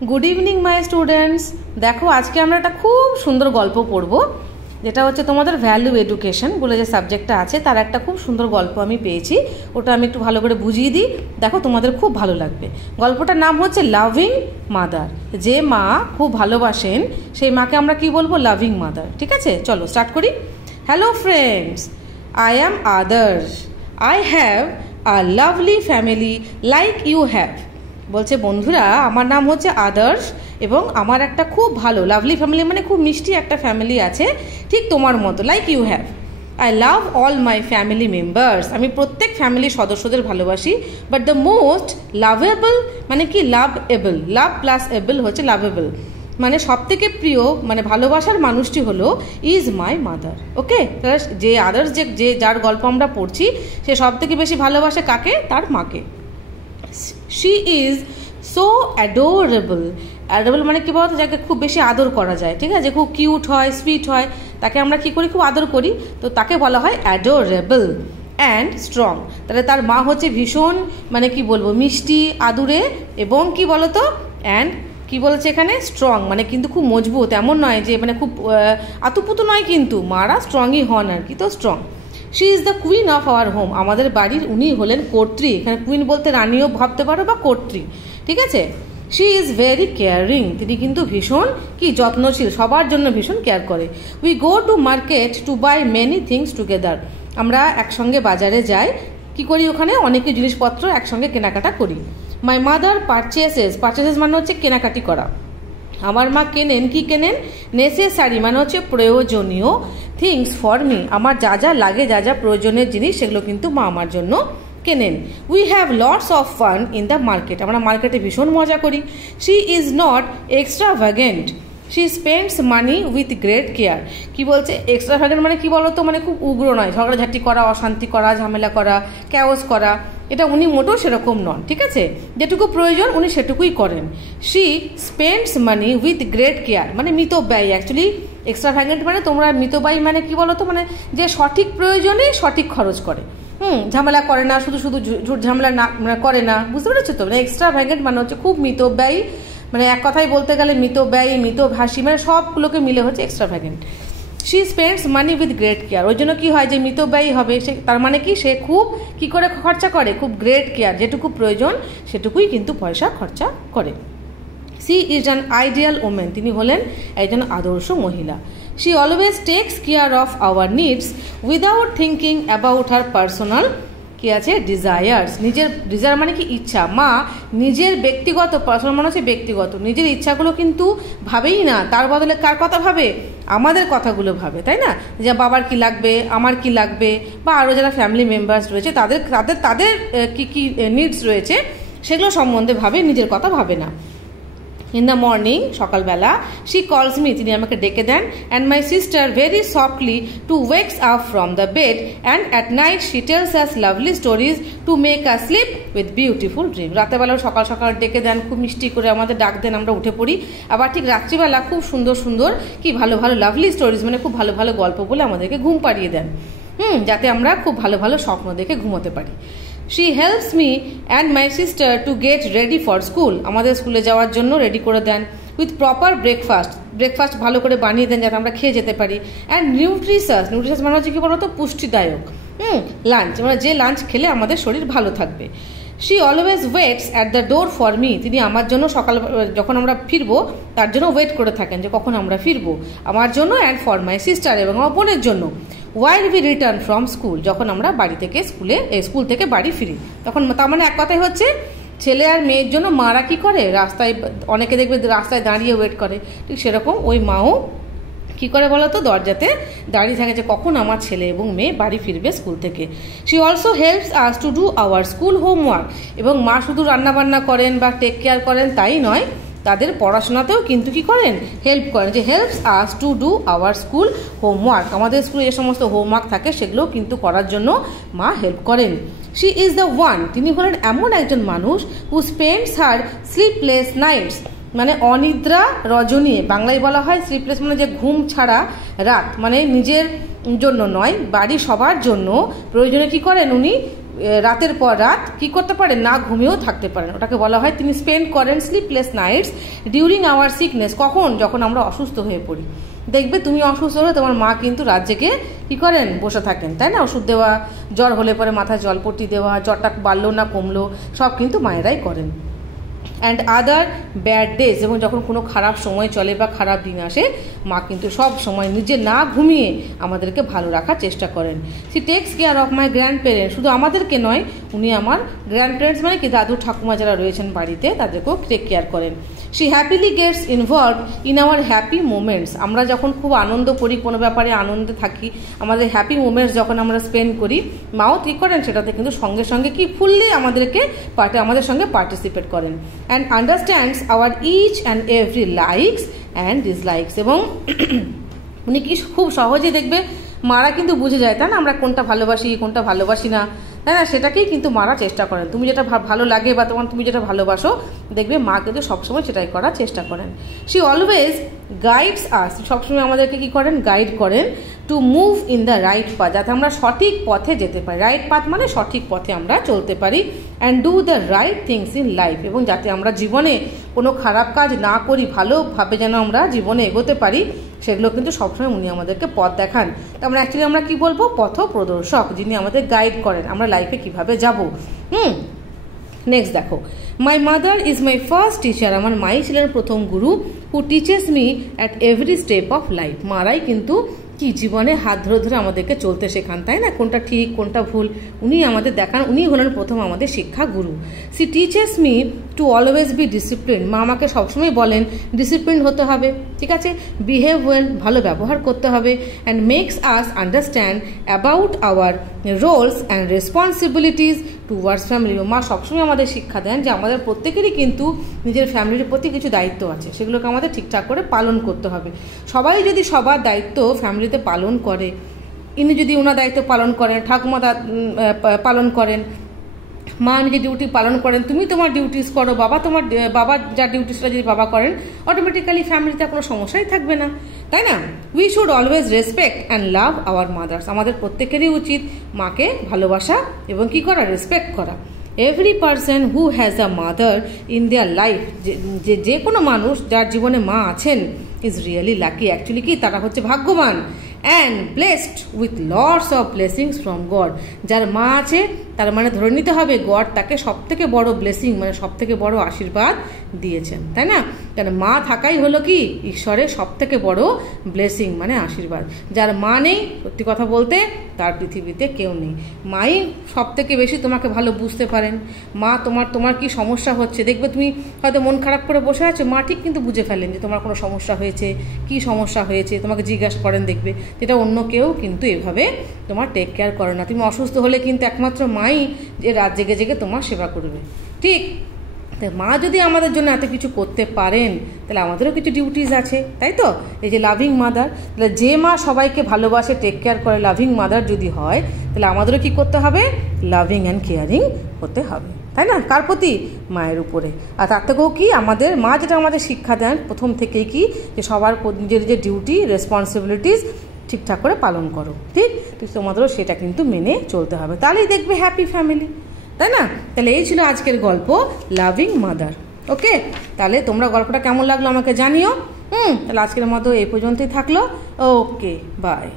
Good evening my students. দেখো আজকে আমরা একটা খুব সুন্দর গল্প পড়ব, যেটা হচ্ছে তোমাদের ভ্যালু এডুকেশন বলে যে সাবজেক্টটা আছে তার একটা খুব সুন্দর গল্প আমি পেয়েছি। ওটা আমি একটু ভালো করে বুঝিয়ে দিই, দেখো তোমাদের খুব ভালো লাগবে। গল্পটার নাম হচ্ছে লাভিং মাদার। যে মা খুব ভালোবাসেন সেই মাকে আমরা কি বলবো? Loving mother. ঠিক আছে, চলো স্টার্ট করি। Hello friends, I am others. I have a lovely family like you have. বলছে বন্ধুরা, আমার নাম হচ্ছে আদার্স এবং আমার একটা খুব ভালো লাভলি ফ্যামিলি, মানে খুব মিষ্টি একটা ফ্যামিলি আছে, ঠিক তোমার মতো, like you have. I love all my family members. আমি প্রত্যেক ফ্যামিলির সদস্যদের ভালোবাসি। বাট দ্য মোস্ট লাভেবল, মানে কি লাভএবল, লাভ প্লাস এবল হচ্ছে লাভেবল, মানে সব থেকে প্রিয়, মানে ভালোবাসার মানুষটি হলো ইজ মাই মাদার। ওকে, তাহলে যে আদার্স, যে যার গল্প আমরা পড়ছি সে সব থেকে বেশি ভালোবাসে কাকে? তার মাকে। She is so adorable. Adorable মানে কি বলতো? যাকে খুব বেশি আদর করা যায়, ঠিক আছে, খুব কিউট হয়, সুইট হয়, তাকে আমরা কি করি? খুব আদর করি, তো তাকে বলা হয় অ্যাডোরেবল। অ্যান্ড স্ট্রং, তাহলে তার মা হচ্ছে ভীষণ, মানে কি বলবো, মিষ্টি, আদুরে, এবং কি বলতো, অ্যান্ড কি বলেছে এখানে? স্ট্রং, মানে কিন্তু খুব মজবুত, এমন নয় যে মানে খুব আতুপুতু নয়, কিন্তু মারা স্ট্রংই হন আর কি, তো strong. She is the queen of our home. আমাদের বাড়ির উনি হলেন কর্ত্রী। এখানে কুইন বলতে রানীও ভাবতে পারো বা কর্ত্রী, ঠিক আছে। She is very caring. তিনি কিন্তু ভীষণ কি যত্নশীল, সবার জন্য ভীষণ কেয়ার করে। We go to market to buy many things together. আমরা একসঙ্গে বাজারে যাই, কি করি? ওখানে অনেক জিনিসপত্র একসঙ্গে কেনাকাটা করি। My mother পারচেসেস। পারচেসেস মানে হচ্ছে কেনাকাটি করা। আমার মা কেনেন, কি কেনেন? নেসেসারি মানে হচ্ছে প্রয়োজনীয়, থিংস ফর মি, আমার যা যা লাগে, যা যা প্রয়োজনীয় জিনিস, সেগুলো কিন্তু মা আমার জন্য কেনেন। We have lots of fun in the market. আমরা মার্কেটে ভীষণ মজা করি। She is not extravagant. She spends money with great care. কি বলছে? এক্সট্রাভ্যাগেন্ট মানে কি বলতো? মানে খুব উগ্র নয়, ঝগড়াঝাটি করা, অশান্তি করা, ঝামেলা করা, ক্যাওস করা, এটা উনি মোটেও সেরকম নন, ঠিক আছে। যেটুকু প্রয়োজন উনি সেটুকুই করেন। She spends money with great care, মানে মিতব্যয়ী। অ্যাকচুয়ালি এক্সট্রাভ্যাগেন্ট মানে তোমরা মিতব্যয়ী মানে কি বলো তো? মানে যে সঠিক প্রয়োজনে সঠিক খরচ করে, ঝামেলা করে না, শুধু শুধু ঝুট ঝামেলা না করে না, বুঝতে পেরেছো তো? মানে এক্সট্রাভ্যাগেন্ট মানে হচ্ছে খুব মিতব্যয়ী, মানে এক কথায় বলতে গেলে মিতব্যয়ী, মিতভাষী, মানে সবগুলোকে মিলে হচ্ছে extravagant. She spends money with great care. ওই জন্য কি হয়? যে মিতব্যয়ী হবে সে, তার মানে কি? সে খুব কি করে খরচা করে? খুব গ্রেট কেয়ার, যেটুকু প্রয়োজন সেটুকুই কিন্তু পয়সা খরচা করে। She is an ideal women. তিনি হলেন একজন আদর্শ মহিলা। She always text care of our needs without thinking about her personal কি আছে ডিজায়ার্স। নিজের ডিজায়ার মানে কি? ইচ্ছা। মা নিজের ব্যক্তিগত, পার্সোনাল মানে হচ্ছে ব্যক্তিগত, নিজের ইচ্ছাগুলো কিন্তু ভাবেই না, তার বদলে কার কথা ভাবে? আমাদের কথাগুলো ভাবে, তাই না? যে বাবার কি লাগবে, আমার কি লাগবে, বা আরও যারা ফ্যামিলি মেম্বার্স রয়েছে তাদের তাদের তাদের কি কি নিডস রয়েছে সেগুলো সম্বন্ধে ভাবে, নিজের কথা ভাবে না। ইন দ্য মর্নিং, সকালবেলা, শি কলস মি, তিনি আমাকে ডেকে দেন, and my sister very softly to wakes up from the bed, and at night she tells us lovely stories to make us sleep with beautiful dream. রাতেবেলাও সকাল সকাল ডেকে দেন, খুব মিষ্টি করে আমাদের ডাক দেন, আমরা উঠে পড়ি। আবার ঠিক রাত্রিবেলা খুব সুন্দর সুন্দর কি ভালো ভালো লাভলি স্টোরিজ, মানে খুব ভালো ভালো গল্প বলে আমাদেরকে ঘুম পাড়িয়ে দেন, যাতে আমরা খুব ভালো ভালো স্বপ্ন দেখে ঘুমোতে পারি। She helps me and my sister to get ready for school. আমাদের স্কুলে যাওয়ার জন্য রেডি করে দেন। উইথ প্রপার ব্রেকফাস্ট, ব্রেকফাস্ট ভালো করে বানিয়ে দেন যাতে আমরা খেয়ে যেতে পারি। অ্যান্ড নিউট্রিশাস, নিউট্রিশাস মানে হচ্ছে কি বলতো? পুষ্টিদায়ক। লাঞ্চ, মানে যে লাঞ্চ খেলে আমাদের শরীর ভালো থাকবে। She always waits at the door for me. তিনি আমার জন্য সকাল যখন আমরা ফিরবো তার জন্য ওয়েট করে থাকেন যে কখন আমরা ফিরবো, আমার জন্য, অ্যান্ড ফর মাই সিস্টার, এবং আমার বোনের জন্য। ওয়াইল উই রিটার্ন ফ্রম স্কুল, যখন আমরা বাড়ি থেকে স্কুল থেকে বাড়ি ফিরি তখন। তার মানে এক কথাই হচ্ছে ছেলে আর মেয়ের জন্য মারা কি করে? রাস্তায়, অনেকে দেখবে রাস্তায় দাঁড়িয়ে ওয়েট করে, ঠিক সেরকম ওই মাও কি করে বলো তো? দরজাতে দাঁড়িয়ে থাকে যে কখন আমার ছেলে এবং মেয়ে বাড়ি ফিরবে স্কুল থেকে। She also helps us to do our school homework. এবং মা শুধু রান্নাবান্না করেন বা টেক কেয়ার করেন তাই নয়, তাদের পড়াশোনাতেও কিন্তু কি করেন? হেল্প করেন। যে helps us to do our school homework, আমাদের স্কুলে যে সমস্ত হোমওয়ার্ক থাকে সেগুলো কিন্তু করার জন্য মা হেল্প করেন। শি ইজ দ্য ওয়ান, তিনি হলেন এমন একজন মানুষ who spends her sleepless nights, মানে অনিদ্রা রজনী। বাংলায় বলা হয় স্লিপলেস মানে যে ঘুম ছাড়া রাত, মানে নিজের জন্য নয়, বাড়ি সবার জন্য প্রয়োজনে কি করেন? উনি রাতের পর রাত কি করতে পারেন, না ঘুমিয়েও থাকতে পারেন। ওটাকে বলা হয় তিনি স্পেন্ড করেন sleepless nights during our sickness. কখন? যখন আমরা অসুস্থ হয়ে পড়ি। দেখবে তুমি অসুস্থ হলে তোমার মা কিন্তু রাত জেগে কী করেন, বসে থাকেন, তাই না? ওষুধ দেওয়া, জ্বর হলে পরে মাথায় জলপট্টি দেওয়া, জ্বরটা বাড়লো না কমলো, সব কিন্তু মায়েরাই করেন। অ্যান্ড আদার ব্যাড ডেজ, এবং যখন কোনো খারাপ সময় চলে বা খারাপ দিন আসে, মা কিন্তু সব সময় নিজে না ঘুমিয়ে আমাদেরকে ভালো রাখার চেষ্টা করেন। She takes care of my grandparents, শুধু আমাদেরকে নয়, উনি আমার গ্র্যান্ড প্যারেন্টস মানে কি দাদু ঠাকুমা যারা রয়েছেন বাড়িতে তাদেরকেও টেক কেয়ার করেন। She happily gets involve in our happy moments, আমরা যখন খুব আনন্দ করি, কোনো ব্যাপারে আনন্দে থাকি, আমাদের হ্যাপি মোমেন্টস যখন আমরা স্পেন্ড করি, মাও ঠিক করেন সেটাতে কিন্তু সঙ্গে সঙ্গে কি ফুললি আমাদের সঙ্গে পার্টিসিপেট করেন। And understands our each and every likes and dislikes, এবং উনি কি খুব সহজেই দেখবে মারা কিন্তু বুঝে যায়, তাই না, আমরা কোনটা ভালোবাসি কোনটা ভালোবাসি না, তাই না, সেটাকেই কিন্তু মারা চেষ্টা করেন। তুমি যেটা ভালো লাগে বা তুমি যেটা ভালোবাসো, দেখবে মা কিন্তু সবসময় সেটাই করার চেষ্টা করেন। শি অলওয়েজ গাইডস আস, সবসময় আমাদেরকে কি করেন, গাইড করেন, to move in the right path, যাতে আমরা সঠিক পথে যেতে পারি। রাইট পাথ মানে সঠিক পথে আমরা চলতে পারি। And do the right things in life, এবং যাতে আমরা জীবনে কোনো খারাপ কাজ না করি, ভালোভাবে যেন আমরা জীবনে এগোতে পারি, সেগুলো কিন্তু সবসময় উনি আমাদেরকে পথ দেখান। আমরা অ্যাকচুয়ালি আমরা কি বলবো, পথ প্রদর্শক, যিনি আমাদের গাইড করেন আমরা লাইফে কিভাবে যাব। নেক্সট দেখো, my mother is my first teacher, আমার মাই ছিলেন প্রথম গুরু, হু teaches me at every step of life, মারাই কিন্তু কি জীবনে হাত ধরে ধরে আমাদেরকে চলতে শেখান, তাই না, কোনটা ঠিক কোনটা ভুল উনি আমাদের দেখান, উনি হলেন প্রথম আমাদের শিক্ষা গুরু। She teaches me to always be discipline, মা আমাকে সবসময় বলেন ডিসিপ্লিন হতে হবে, ঠিক আছে, বিহেভ ওয়েল, ভালো ব্যবহার করতে হবে। And makes us understand about our roles and responsibilities towards family, মা সবসময় আমাদের শিক্ষা দেন যে আমাদের প্রত্যেকেরই কিন্তু নিজের ফ্যামিলির প্রতি কিছু দায়িত্ব আছে, সেগুলোকে আমাদের ঠিকঠাক করে পালন করতে হবে। সবাই যদি সবার দায়িত্ব ফ্যামিলিতে পালন করে, ইনি যদি ওনার দায়িত্ব পালন করেন, ঠাকুমা পালন করেন, মা নিজের ডিউটি পালন করেন, তুমি তোমার ডিউটিস করো, বাবার যা ডিউটিসটা যদি বাবা করেন, অটোমেটিক্যালি ফ্যামিলিতে কোনো সমস্যাই থাকবে না, তাই না? We should always respect and love our mother's, আমাদের প্রত্যেকেরই উচিত মাকে ভালোবাসা এবং কি করা, রেসপেক্ট করা। Every person who has a mother in their life, যে কোনো মানুষ যার জীবনে মা আছেন ইজ রিয়েলি লাকি, অ্যাকচুয়ালি কি তারা হচ্ছে ভাগ্যবান। And blessed with lots of blessings from god, যার মা আছে তার মানে ধরে নিতে হবে গড তাকে সব থেকে বড় ব্লেসিং মানে সব থেকে বড় আশীর্বাদ দিয়েছেন, তাই না? কেন মা থাকাই হলো কি ঈশ্বরের সব থেকে বড় ব্লেসিং মানে আশীর্বাদ। যার মা নেই, সত্যি কথা বলতে তার পৃথিবীতে কেউ নেই। মাই সব থেকে বেশি তোমাকে ভালো বুঝতে পারেন। মা তোমার কি সমস্যা হচ্ছে, দেখবে তুমি হয়তো মন খারাপ করে বসে আছো, মা ঠিক কিন্তু বুঝে ফেলেন যে তোমার কোনো সমস্যা হয়েছে, কি সমস্যা হয়েছে তোমাকে জিজ্ঞাসা করেন, দেখবে যেটা অন্য কেউ কিন্তু এভাবে তোমার টেক কেয়ার করে না। তুমি অসুস্থ হলে কিন্তু একমাত্র মাই যে রাত জেগে জেগে তোমার সেবা করবে, ঠিক? তাই মা যদি আমাদের জন্য এত কিছু করতে পারেন, তাহলে আমাদেরও কিছু ডিউটিস আছে, তাই তো? এই যে লাভিং মাদার, তাহলে যে মা সবাইকে ভালোবাসে, টেক কেয়ার করে, লাভিং মাদার যদি হয়, তাহলে আমাদেরও কি করতে হবে, লাভিং অ্যান্ড কেয়ারিং হতে হবে, তাই না? কার প্রতি? মায়ের উপরে। আর তার থেকেও কি আমাদের মা যেটা আমাদের শিক্ষা দেন প্রথম থেকেই কি, যে সবার নিজের যে ডিউটি রেসপন্সিবিলিটিস ঠিকঠাক করে পালন করো, ঠিক? তোমাদেরও সেটা কিন্তু মেনে চলতে হবে, তাহলেই দেখবে হ্যাপি ফ্যামিলি, তাই না? তাহলে এই ছিল আজকের গল্প লাভিং মাদার। ওকে, তাহলে তোমরা গল্পটা কেমন লাগলো আমাকে জানিও। তাহলে আজকের মতো এই পর্যন্তই থাকলো। ওকে, বাই।